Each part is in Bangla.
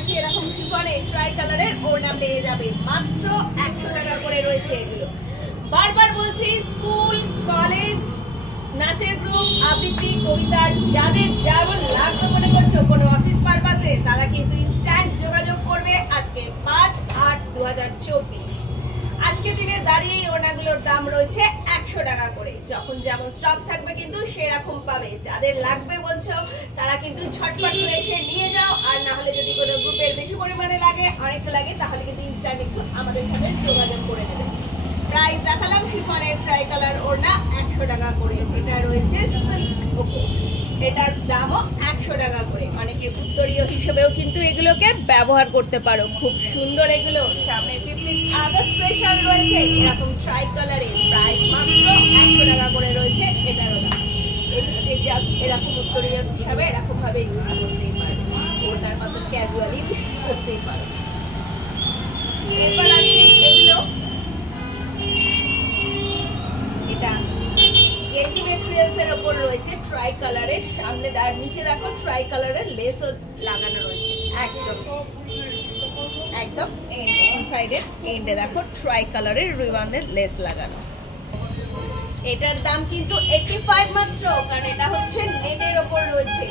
দেখাচ্ছি এরকম শিফনে ট্রাই কালারের ওড়না পেয়ে যাবে মাত্র 100 টাকা করে রয়েছে এগুলো। বারবার বলছি, স্কুল কলেজ নাচের গ্রুপ আবৃত্তি কবিতার যাদের যেমন লাগবে মনে করছো কোনো অফিস পারপাসে, তারা কিন্তু ইনস্ট্যান্ট যোগাযোগ করবে আজকে 5/8/2024। আজকের দিনে দাঁড়িয়ে ওড়নাগুলোর দাম রয়েছে 100 টাকা করে। যখন যেমন স্টক থাকবে কিন্তু সেরকম পাবে। যাদের লাগবে বলছো তারা কিন্তু ঝটপট করে এসে নিয়ে যাও, আর না হলে যদি কোনো গ্রুপের বেশি পরিমাণে লাগে, অনেকটা লাগে, তাহলে কিন্তু ইনস্ট্যান্ট একটু আমাদের সাথে যোগাযোগ করে নেবে। প্রাইস দেখালাম শিফনের ট্রাই কালার ওড়না 100 টাকা করে। এটা রয়েছে সিল্ক ওকো, এটার দামও 100 টাকা করে। অনেকে উত্তরীয় হিসেবেও কিন্তু এগুলোকে ব্যবহার করতে পারো, খুব সুন্দর এগুলো। সামনে 15 আগস্ট স্পেশাল রয়েছে এরকম ট্রাই কালারে, প্রাইস মাত্র 100 টাকা করে রয়েছে এটারও দাম। এগুলোকে জাস্ট এরকম উত্তরীয় হিসাবে এরকম ভাবে ইউজ করতেই পারো, ওটার মতো ক্যাজুয়ালি ইউজ করতেই পারো। এরপর আছে এগুলো, এটা গেঞ্জি ম্যাটেরিয়ালস এর উপর রয়েছে ট্রাই কালারের, সামনে আর নিচে দেখো ট্রাই কালারের লেসও লাগানো রয়েছে একদম একদম এন্ড সাইডে এন্ডে দেখো ট্রাই কালারের রিবনের লেস লাগানো। এটার দাম কিন্তু 85 মাত্র, কারণ এটা হচ্ছে নেটের উপর রয়েছে,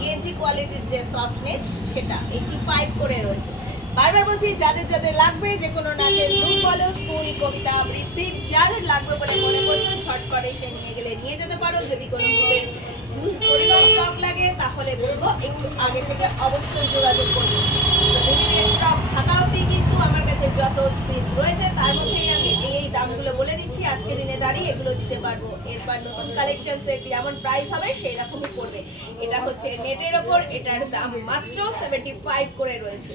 গেঞ্জি কোয়ালিটির যে সফট নেট সেটা 85 করে রয়েছে। বারবার বলছি, যাদের যাদের লাগবে, যে কোনো নাচের গ্রুপ বলো, স্কুল কবিতা আবৃত্তি যাদের লাগবে বলে মনে করছো, ঝটপট এসে নিয়ে গেলে নিয়ে যেতে পারো। যদি কোনো গ্রুপের ইউজ পরিমাণ স্টক লাগে তাহলে বলবো একটু আগে থেকে অবশ্যই যোগাযোগ করবো। স্টক থাকা অবধি কিন্তু আমার কাছে যত পিস রয়েছে তার মধ্যেই আমি এই দামগুলো বলে দিচ্ছি। আজকে দিনে দাঁড়িয়ে এগুলো দিতে পারবো। এরপর নতুন কালেকশন সেট যেমন প্রাইস হবে সেই রকমই পড়বে। এটা হচ্ছে নেটের ওপর, এটার দাম মাত্র 75 করে রয়েছে।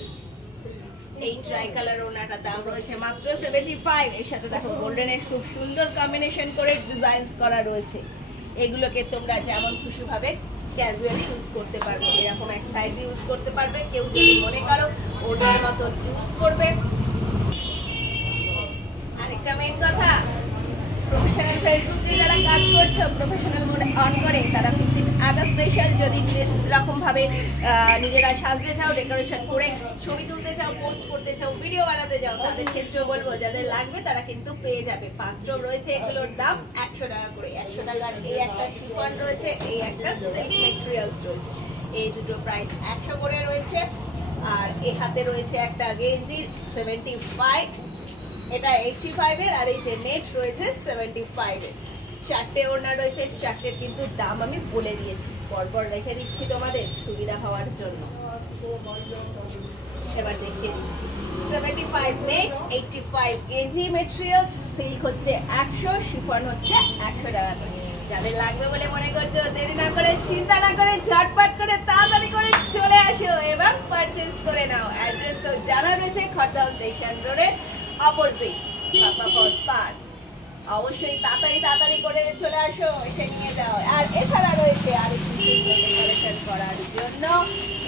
এই ট্রাই কালার ওনাটার দাম রয়েছে মাত্র 75। এর সাথে দেখো গোল্ডেনের খুব সুন্দর কম্বিনেশন করে ডিজাইনস করা রয়েছে। এগুলোকে তোমরা যেমন খুশি ভাবে ক্যাজুয়ালি ইউজ করতে পারবে, এরকম এক সাইড দিয়ে ইউজ করতে পারবে। কেউ যদি মনে করো ওটার মতো ইউজ করবে। আরেকটা মেইন কথা, প্রফেশনাল ফেসবুক দিয়ে যারা কাজ করছো, প্রফেশনাল মোডে অন করে, তারা 15 আগস্ট স্পেশাল যদি এরকম ভাবে নিজেরা সাজতে চাও, ডেকোরেশন করে ছবি তুলতে চাও, পোস্ট করতে চাও, ভিডিও বানাতে চাও, তাদের ক্ষেত্রেও বলবো যাদের লাগবে তারা কিন্তু পেয়ে যাবে। পাত্র রয়েছে এগুলোর দাম 100 টাকা করে। 100 টাকার এই একটা শিফন রয়েছে, এই একটা সিল্ক ম্যাটেরিয়ালস রয়েছে, এই দুটো প্রাইস 100 করে রয়েছে। আর এই হাতে রয়েছে একটা গেঞ্জির 75, এটা 85 এর, আর এই যে নেট রয়েছে 75 এর। চারটে ওড়না রয়েছে, চারটের কিন্তু দাম আমি বলে দিয়েছি, পরপর রেখে দিচ্ছি তোমাদের সুবিধা হওয়ার জন্য। এবার দেখিয়ে দিচ্ছি 75 নেট, 85 গেঞ্জি ম্যাটেরিয়ালস, সিল্ক হচ্ছে 100, শিফন হচ্ছে 100 টাকা করে। যাদের লাগবে বলে মনে করছো, দেরি না করে, চিন্তা না করে, ঝটপট করে তাড়াতাড়ি করে চলে আসো এবং পারচেজ করে নাও। অ্যাড্রেস তো জানা রয়েছে, খড়দহ স্টেশন রোডের অপোজিট বাবা বস পার্ক। অবশ্যই তাড়াতাড়ি করে চলে আসো, এসে নিয়ে যাও। আর এছাড়া রয়েছে আরেকটু ডেকোরেশন করার জন্য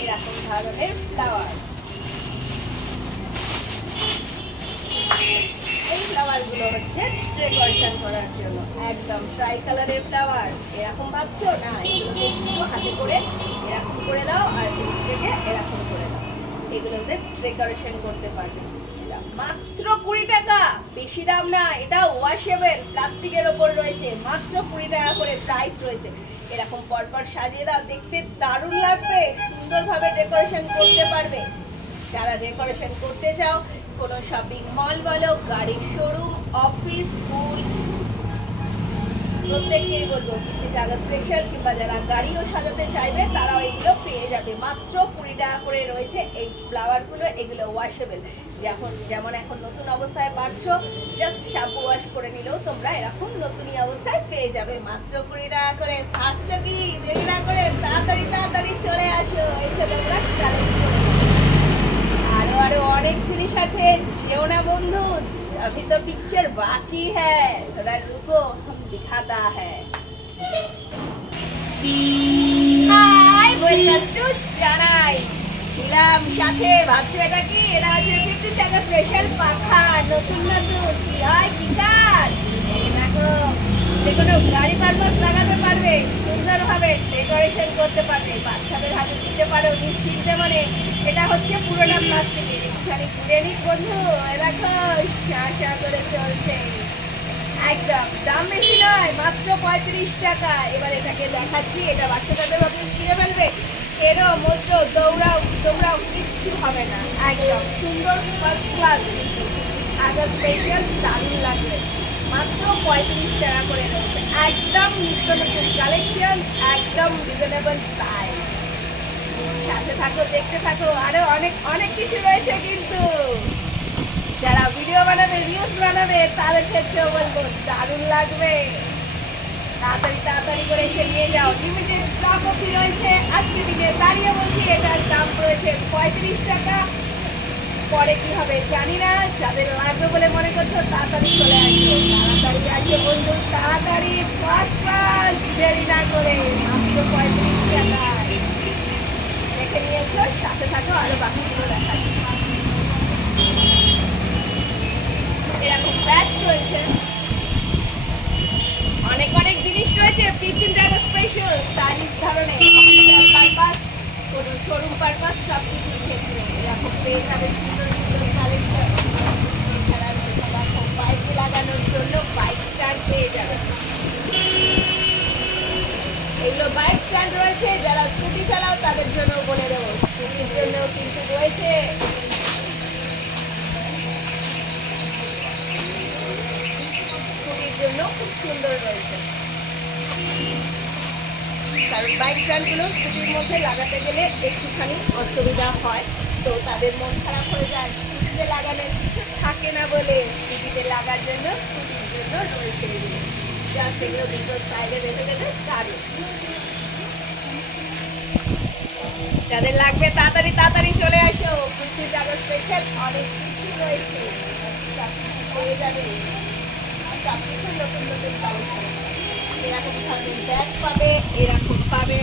এরকম ধরনের ফ্লাওয়ার। এই ফ্লাওয়ার গুলো হচ্ছে ডেকোরেশন করার জন্য, একদম ট্রাই কালারের ফ্লাওয়ার। এরকম ভাবছো না, এগুলোকে হাতে করে এরকম করে দাও, আর এগুলোকে এরকম করে দাও, এগুলোতে ডেকোরেশন করতে পারবে। মাত্র 20 টাকা, বেশি দাম না। এটা ওয়াশেবল প্লাস্টিকের ওপর রয়েছে, মাত্র 20 টাকা করে প্রাইস রয়েছে। এরকম পরপর সাজিয়ে দাও, দেখতে দারুণ লাগবে, সুন্দরভাবে ডেকোরেশন করতে পারবে। যারা ডেকোরেশন করতে চাও, কোনো শপিং মল বলো, গাড়ির শোরুম, অফিস, স্কুল, প্রত্যেককেই বলবো 15 আগস্ট স্পেশাল, কিংবা যারা গাড়িও সাজাতে চাইবে তারাও এগুলো পেয়ে যাবে। মাত্র 20 টাকা করে রয়েছে এই ফ্লাওয়ারগুলো। এগুলো ওয়াশেবল, যেমন এখন নতুন অবস্থায় পাচ্ছ, জাস্ট শ্যাম্পু ওয়াশ করে নিলেও তোমরা এরকম নতুনই অবস্থায় পেয়ে যাবে। মাত্র 20 টাকা করে। ভাবছো কি, দেরি না করে তাড়াতাড়ি চলে আসো, এসে তোমরা আরো অনেক জিনিস আছে, যেও না বন্ধু, अभी तो पिक्चर बाकी है, थोड़ा रुको, हम दिखाता है। हाय, वेलकम टू জানাই ছিলাম সাথে। ভাবছো এটা কি? এটা হচ্ছে 15 টাকা স্পেশাল পাখা, নতুন কি হয়, কি কাজ। এই দেখো, যে কোনো গাড়ি পারপাস লাগাতে পারবে সুন্দরভাবে, ডেকোরেশন করতে পারবে, বাচ্চাদের হাতে দিতে পারো নিশ্চিন্তে। মানে এটা হচ্ছে পুরোনো প্লাস্টিকের, একটুখানি ঘুরে নিক বন্ধু। দেখো চা করে চলছে, একদম দাম বেশি নয়, মাত্র 35 টাকা। এবার এটাকে দেখাচ্ছি, এটা বাচ্চাদের আপনি ছিঁড়ে ফেলবে, ছেড়ো মোচড়ো দৌড়াও দৌড়াও, কিচ্ছু হবে না, একদম সুন্দর ফার্স্ট ক্লাস। কিন্তু আগস্ট স্পেশাল দারুণ লাগবে, মাত্র 35 টাকা করে রয়েছে, একদম নিত্য নতুন কালেকশন, একদম রিজনেবল প্রাইস। সাথে থাকো, দেখতে থাকো, আরো অনেক অনেক কিছু রয়েছে। কিন্তু যারা ভিডিও বানাবে, রিলস বানাবে, তাদের ক্ষেত্রেও বলবো দারুণ লাগবে। তাড়াতাড়ি তাড়াতাড়ি করে এসে নিয়ে যাও, লিমিটেড স্টক অবধি রয়েছে আজকে দিনে দাঁড়িয়ে বলছি। এটার দাম রয়েছে 35 টাকা। পরে কি হবে জানি না, যাদের লাগবে বলে মনে করছো তাড়াতাড়ি চলে আসবে, তাড়াতাড়ি আসবে বন্ধু, তাড়াতাড়ি ফার্স্ট ক্লাস, দেরি না করে, মাত্র 35 টাকায়। দেখে নিয়েছো, সাথে থাকো, আরো বাকিগুলো দেখাচ্ছি। এরকম ব্যাচ রয়েছে, অনেক অনেক জিনিস রয়েছে। 15 টাকা স্পেশাল স্টাইলিশ ধরনের অফিসিয়াল পারপাস, শোরুম পারপাস, সব কিছুর ক্ষেত্রে এরকম পেয়ে যাবে সুন্দর সুন্দর কালেকশন। এছাড়া রয়েছে দেখো বাইকে লাগানোর জন্য বাইক স্ট্যান্ড পেয়ে যাবে। এগুলো বাইক স্ট্যান্ড রয়েছে, যারা স্কুটি চালাও তাদের জন্য বলে দেবো, স্কুটির জন্য কিন্তু রয়েছে। জন্য খুব সুন্দর রয়েছে, কারণ বাইক স্ট্যান্ডগুলো স্কুটির মধ্যে লাগাতে গেলে একটুখানি অসুবিধা হয়, তো তাদের মন খারাপ হয়ে যায়, স্কুটিতে লাগানোর কিছু থাকে না বলে স্কুটিতে লাগার জন্য স্কুটির জন্য রয়েছে এগুলো। জাস্ট এগুলো দুটো সাইডে রেখে দেবে, দারুণ। যাদের লাগবে তাড়াতাড়ি তাড়াতাড়ি চলে আসো, 15 টাকা স্পেশাল অনেক কিছু রয়েছে, হয়ে যাবে। সবকিছু নতুন নতুন কালেকশন, এরকম ধরনের ব্যাগ পাবে, এরকম পাবে,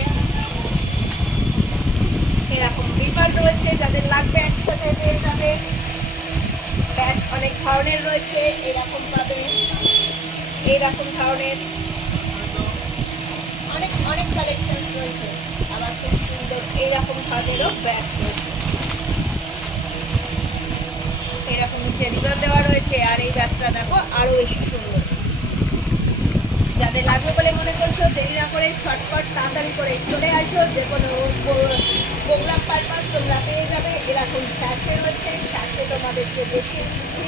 এরকম রিবার রয়েছে, যাদের লাগবে একসাথে পেয়ে যাবে। ব্যাগ অনেক ধরনের রয়েছে, এরকম পাবে, এইরকম ধরনের অনেক অনেক কালেকশন রয়েছে। আবার খুব সুন্দর এইরকম ধরনেরও ব্যাগ রয়েছে, এরকম নিচে রিবার দেওয়া রয়েছে। আর এই ব্যাগটা দেখো আরো বেশি সুন্দর। যাদের লাগবে বলে মনে করছো দেরি না করে ছটপট তাড়াতাড়ি করে চলে আসো, যে কোনো প্রোগ্রাম পারপাস তোমরা পেয়ে যাবে। এরকম স্যাশে রয়েছে, স্যাশে তোমাদেরকে দেখিয়ে দিচ্ছি।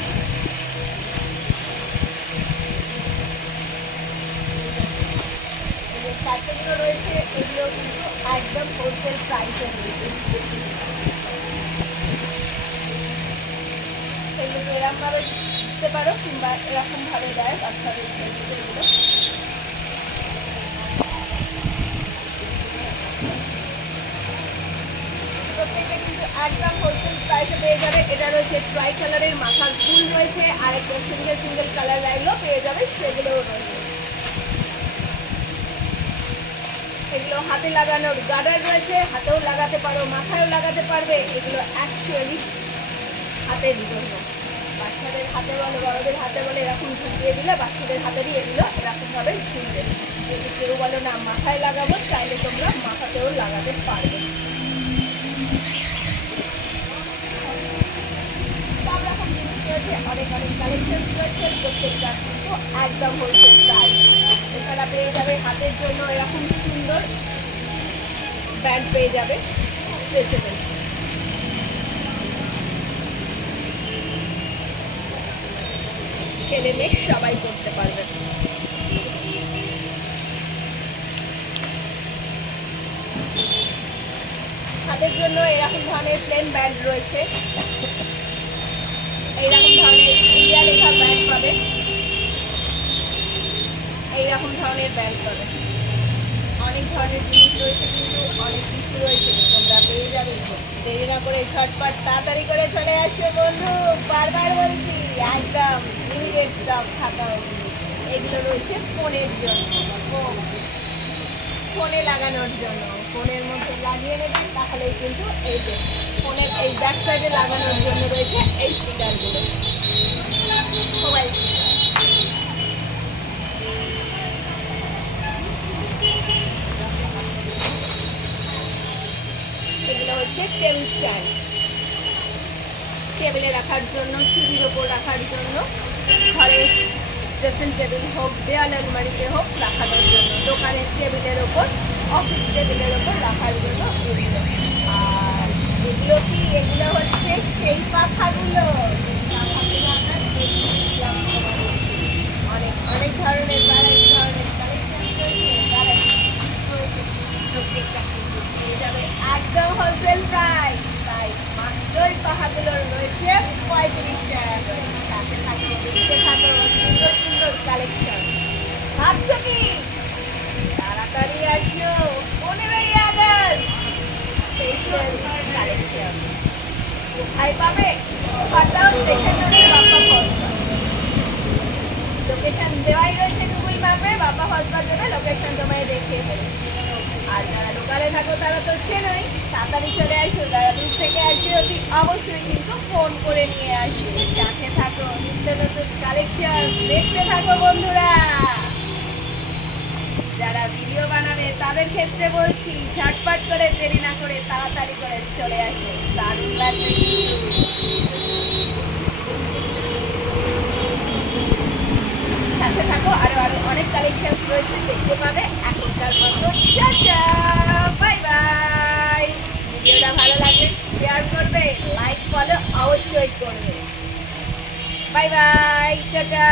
যে স্যাশেগুলো রয়েছে এগুলো কিন্তু একদম হোলসেল প্রাইসে রয়েছে। এগুলো এরকম ভাবে দিতে পারো, কিংবা এরকম ভাবে দেয় বাচ্চাদের এগুলো। প্রত্যেকটা কিন্তু একদম হোলসেল প্রাইসে পেয়ে যাবে। এটা রয়েছে ট্রাই কালারের মাথার ফুল রয়েছে, আর একটা সিঙ্গেল সিঙ্গেল কালার লাইনও পেয়ে যাবে, সেগুলোও রয়েছে। এগুলো হাতে লাগানোর গার্ডার রয়েছে, হাতেও লাগাতে পারো, মাথায়ও লাগাতে পারবে। এগুলো অ্যাকচুয়ালি হাতের জন্য, বাচ্চাদের হাতে বলে বড়দের হাতে বলে, এরকম ঝুঁকিয়ে দিলে বাচ্চাদের হাতেরই এগুলো এরকমভাবে ঝুলবে। যদি কেউ বলো না মাথায় লাগাবো, চাইলে তোমরা মাথাতেও লাগাতে পারবে। সব রকম জিনিস রয়েছে, অনেক অনেক কালেকশন রয়েছে, প্রত্যেকটা কিন্তু একদম হোলসেল প্রাইস। এছাড়া পেয়ে যাবে হাতের জন্য এরকম সুন্দর ব্যান্ড পেয়ে যাবে, স্ট্রেচেবল। ছেলে মেয়ে সবাই করতে পারবে। হাতের জন্য এরকম ধরনের প্লেন ব্যান্ড রয়েছে, এইরকম ধরনের ইন্ডিয়া লেখা ব্যান্ড পাবে, এইরকম ধরনের ব্যান্ড পাবে। অনেক ধরনের জিনিস রয়েছে, কিন্তু অনেক কিছু রয়েছে, তোমরা পেয়ে যাবে। দেরি না করে ঝটপট তাড়াতাড়ি করে চলে আসবে বন্ধু, বারবার বলছি, একদম লিমিটেড স্টক থাকা উচিত। এগুলো রয়েছে ফোনের জন্য, ফোনে লাগানোর জন্য, ফোনের মধ্যে লাগিয়ে নেবেন, তাহলেই কিন্তু এই যে ফোনের এই ব্যাক সাইডে লাগানোর জন্য রয়েছে এই স্টিকারগুলো, মোবাইল স্টিকার। রয়েছে টেবিল স্ট্যান্ড, টেবিলে রাখার জন্য, টিভির ওপর রাখার জন্য, ঘরের ড্রেসিং টেবিল হোক, দেয়াল আলমারিতে হোক রাখানোর জন্য, দোকানের টেবিলের ওপর, অফিস টেবিলের ওপর রাখার জন্য এগুলো। আর এগুলো কি, এগুলো হচ্ছে সেই পাখাগুলো, অনেক অনেক ধরনের ভ্যারাইটি ধরনের কালেকশন রয়েছে, প্রত্যেকটা কিন্তু পেয়ে যাবে একদম হোলসেল প্রাইস। তাই মাত্র এই পাখাগুলোর রয়েছে 35 টাকা করে। সাথে থাকো, দেখতে থাকো সুন্দর সুন্দর কালেকশন। ভাবছো কি? তাড়াতাড়ি আসো, 15ই আগস্ট কালেকশন কোথায় পাবে? পাতাও স্টেশন রোডের বাপ্পা হসপিটাল, লোকেশন দেওয়াই রয়েছে গুগল ম্যাপে। বাপ্পা হসপিটাল দেবে, লোকেশন তোমায় দেখিয়ে দেবে। আর যারা লোকালে থাকো তারা তো চেনোই, তাড়াতাড়ি চলে আসো। যারা দূর থেকে আসবে অতি অবশ্যই কিন্তু ফোন করে নিয়ে আসবে। সাথে থাকো, নিত্য নতুন কালেকশন দেখতে থাকো বন্ধুরা। যারা ভিডিও বানাবে তাদের ক্ষেত্রে বলছি, ঝটপট করে, দেরি না করে, তাড়াতাড়ি করে চলে আসো, দারুণ লাগবে কিন্তু। সাথে থাকো, আরো আরো অনেক কালেকশন রয়েছে, দেখতে পাবে। এখনকার মতো টাটা, বাই বাই। ভিডিওটা ভালো লাগলে শেয়ার করবে, লাইক ফলো অবশ্যই করবে। Bye bye, tata.